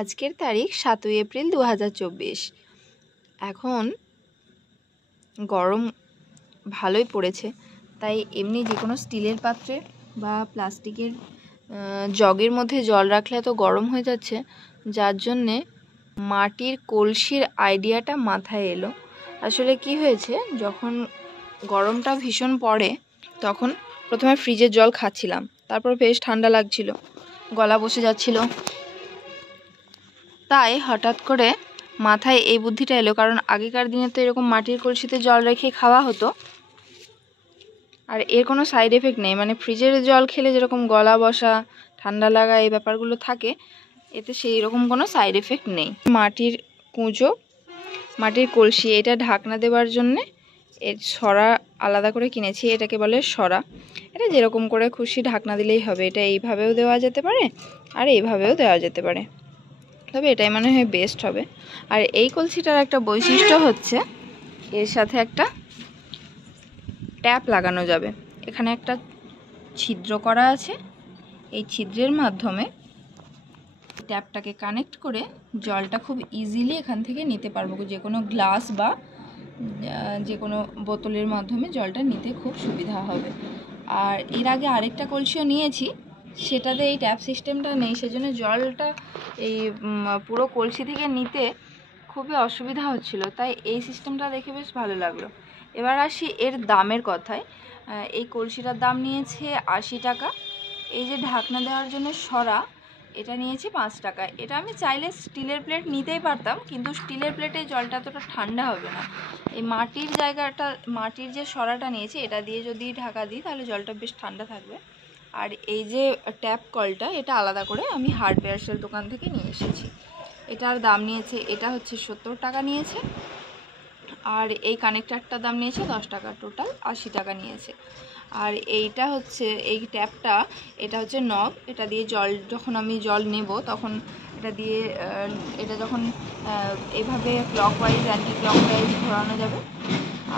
আজকের তারিখ 7 এপ্রিল 2024। এখন গরম ভালোই পড়েছে, তাই এমনি যে কোনো স্টিলের পাত্রে বা প্লাস্টিকের জগের মধ্যে জল রাখলে তো গরম হয়ে যাচ্ছে, যার জন্যে মাটির কলসির আইডিয়াটা মাথায় এলো। আসলে কি হয়েছে, যখন গরমটা ভীষণ পড়ে তখন প্রথমে ফ্রিজের জল খাচ্ছিলাম, তারপর বেশ ঠান্ডা লাগছিল, গলা বসে যাচ্ছিল। তাই হঠাৎ করে মাথায় এই বুদ্ধিটা এলো, কারণ আগেকার দিনে তো এরকম মাটির কলসিতে জল রেখে খাওয়া হতো, আর এর কোনো সাইড এফেক্ট নেই। মানে ফ্রিজের জল খেলে যেরকম গলা বসা, ঠান্ডা লাগা এই ব্যাপারগুলো থাকে, এতে সেই রকম কোনো সাইড এফেক্ট নেই। মাটির কুঁজো, মাটির কলসি, এটা ঢাকনা দেওয়ার জন্যে এর সরা আলাদা করে কিনেছি, এটাকে বলে সরা। এটা যেরকম করে খুশি ঢাকনা দিলেই হবে। এটা এইভাবেও দেওয়া যেতে পারে আর এইভাবেও দেওয়া যেতে পারে, তবে এটাই মনে হয় বেস্ট হবে। আর এই কলসিটার একটা বৈশিষ্ট্য হচ্ছে, এর সাথে একটা ট্যাপ লাগানো যাবে। এখানে একটা ছিদ্র করা আছে, এই ছিদ্রের মাধ্যমে ট্যাপটাকে কানেক্ট করে জলটা খুব ইজিলি এখান থেকে নিতে পারবো। যে কোনো গ্লাস বা যে কোনো বোতলের মাধ্যমে জলটা নিতে খুব সুবিধা হবে। আর এর আগে আরেকটা কলসিও নিয়েছি, সেটাতে এই ট্যাপ সিস্টেমটা নেই, সেজন্য জলটা এই পুরো কলসি থেকে নিতে খুবই অসুবিধা হচ্ছিল, তাই এই সিস্টেমটা দেখে বেশ ভালো লাগলো। এবার আসি এর দামের কথায়। এই কলসিটার দাম নিয়েছে 80 টাকা। এই যে ঢাকনা দেওয়ার জন্য সরা, এটা নিয়েছি 5 টাকা। এটা আমি চাইলে স্টিলের প্লেট নিতেই পারতাম, কিন্তু স্টিলের প্লেটে জলটা এতটা ঠান্ডা হবে না। এই মাটির জায়গাটা, মাটির যে সরাটা নিয়েছি, এটা দিয়ে যদি ঢাকা দিই তাহলে জলটা বেশ ঠান্ডা থাকবে। আর এই যে ট্যাপ কলটা, এটা আলাদা করে আমি হার্ডওয়্যারসের দোকান থেকে নিয়ে এসেছি। এটার দাম নিয়েছে, এটা হচ্ছে 70 টাকা নিয়েছে। আর এই কানেক্টারটার দাম নিয়েছে 10 টাকা, টোটাল 80 টাকা নিয়েছে। আর এইটা হচ্ছে, এই ট্যাপটা, এটা হচ্ছে নব। এটা দিয়ে জল, যখন আমি জল নেব তখন এটা দিয়ে, এটা যখন এইভাবে ক্লকওয়াইজ অ্যান্টি ক্লকওয়াইজ ঘোরানো যাবে।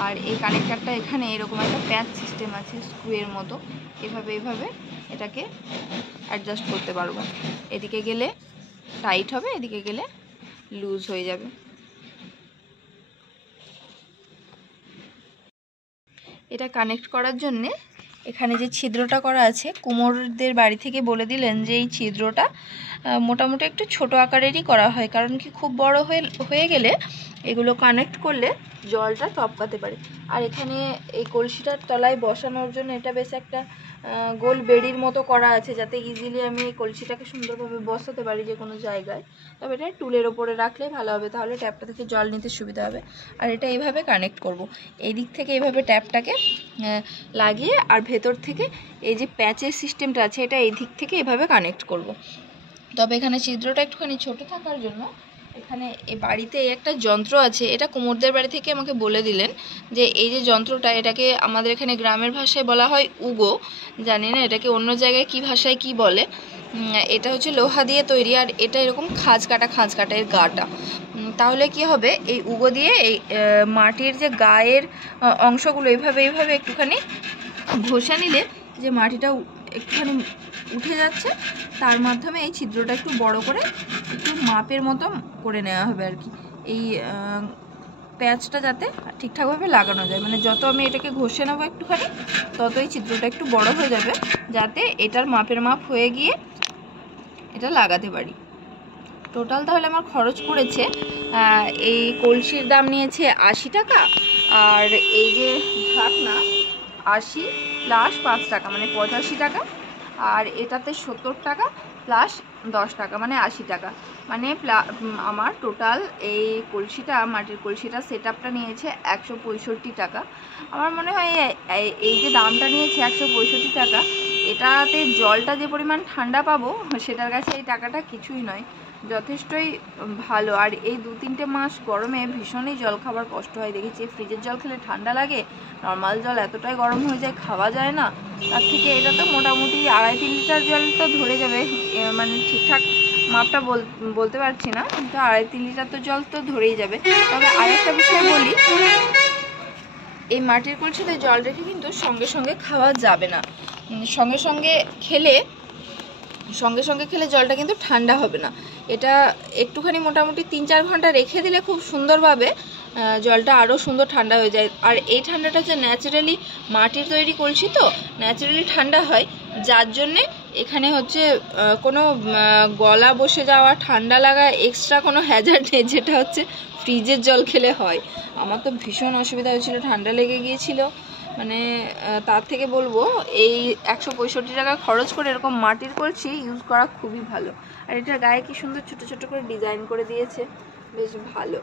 আর এই কানেক্টারটা এখানে এরকম একটা প্যাচ সিস্টেম আছে, স্ক্রুয়ের মতো, এভাবে এটাকে অ্যাডজাস্ট করতে পারবো। এদিকে গেলে টাইট হবে, এদিকে গেলে লুজ হয়ে যাবে। এটা কানেক্ট করার জন্যে এখানে যে ছিদ্রটা করা আছে, কুমোরদের বাড়ি থেকে বলে দিলেন যে এই ছিদ্রটা মোটামুটি একটু ছোট আকারেরই করা হয়, কারণ কি খুব বড় হয়ে গেলে এগুলো কানেক্ট করলে জলটা টপকাতে পারে। আর এখানে এই কলসিটার তলায় বসানোর জন্য এটা বেশ একটা গোল বেড়ির মতো করা আছে, যাতে ইজিলি আমি এই কলসিটাকে সুন্দরভাবে বসাতে পারি যে কোনো জায়গায়। তবে এটা টুলের ওপরে রাখলে ভালো হবে, তাহলে ট্যাপটা থেকে জল নিতে সুবিধা হবে। আর এটা এইভাবে কানেক্ট করব, এই দিক থেকে এইভাবে ট্যাপটাকে লাগিয়ে, আর ভেতর থেকে এই যে প্যাচের সিস্টেমটা আছে, এটা এই দিক থেকে এভাবে কানেক্ট করব। তবে এখানে ছিদ্রটা একটুখানি ছোট থাকার জন্য এখানে এই বাড়িতে এই একটা যন্ত্র আছে, এটা কুমোরদের বাড়ি থেকে আমাকে বলে দিলেন যে এই যে যন্ত্রটা, এটাকে আমাদের এখানে গ্রামের ভাষায় বলা হয় উগো, জানি না এটাকে অন্য জায়গায় কি ভাষায় কি বলে। এটা হচ্ছে লোহা দিয়ে তৈরি, আর এটা এরকম খাঁজ কাটা এর গাটা। তাহলে কি হবে, এই উগো দিয়ে এই মাটির যে গায়ের অংশগুলো এইভাবে একটুখানি ঘষে নিলে যে মাটিটা একটুখানি উঠে যাচ্ছে, তার মাধ্যমে এই ছিদ্রটা একটু বড় করে একটু মাপের মতো করে নেওয়া হবে আর কি। এই প্যাচটা যাতে ঠিকঠাকভাবে লাগানো যায়, মানে যত আমি এটাকে ঘষে নেবো একটুখানি, তত এই ছিদ্রটা একটু বড় হয়ে যাবে, যাতে এটার মাপের মাপ হয়ে গিয়ে এটা লাগাতে পারি। টোটাল তাহলে আমার খরচ পড়েছে, এই কলসির দাম নিয়েছে 80 টাকা, আর এই যে ঢাকনা 80 প্লাস 5 টাকা মানে 85 টাকা, আর এটাতে 70 টাকা প্লাস 10 টাকা মানে 80 টাকা। মানে আমার টোটাল এই কলসিটা, মাটির কলসিটা সেট আপটা নিয়েছে 165 টাকা। আমার মনে হয় এই যে দামটা নিয়েছে 165 টাকা, এটাতে জলটা যে পরিমাণ ঠান্ডা পাবো সেটার কাছে এই টাকাটা কিছুই নয়, যথেষ্টই ভালো। আর এই 2-3 মাস গরমে ভীষণই জল খাবার কষ্ট হয়, দেখেছি ফ্রিজের জল খেলে ঠান্ডা লাগে, নর্মাল জল এতটাই গরম হয়ে যায় খাওয়া যায় না। তার থেকে এটা তো মোটামুটি 2.5-3 লিটার জল তো ধরে যাবে, মানে ঠিকঠাক মাপটা বলতে পারছি না, কিন্তু 2.5-3 লিটার তো জল তো ধরেই যাবে। তবে আরেকটা বিষয় বলি, এই মাটির কলসিতে জল রেখে কিন্তু সঙ্গে সঙ্গে খাওয়া যাবে না। সঙ্গে সঙ্গে খেলে সঙ্গে সঙ্গে খেলে জলটা কিন্তু ঠান্ডা হবে না। এটা একটুখানি মোটামুটি 3-4 ঘন্টা রেখে দিলে খুব সুন্দরভাবে জলটা আরও সুন্দর ঠান্ডা হয়ে যায়। আর এই ঠান্ডাটা যে ন্যাচারালি মাটির তৈরি কলসি তো ন্যাচারালি ঠান্ডা হয়, যার জন্যে এখানে হচ্ছে কোনো গলা বসে যাওয়া, ঠান্ডা লাগা, এক্সট্রা কোনো হ্যাজার্ড নেই, যেটা হচ্ছে ফ্রিজের জল খেলে হয়। আমার তো ভীষণ অসুবিধা হয়েছিল, ঠান্ডা লেগে গিয়েছিল। মানে তার থেকে বলবো এই 165 টাকা খরচ করে এরকম মাটির কলসি ইউজ করা খুবই ভালো। আর এটার গায়ে কি সুন্দর ছোট ছোট করে ডিজাইন করে দিয়েছে, বেশ ভালো।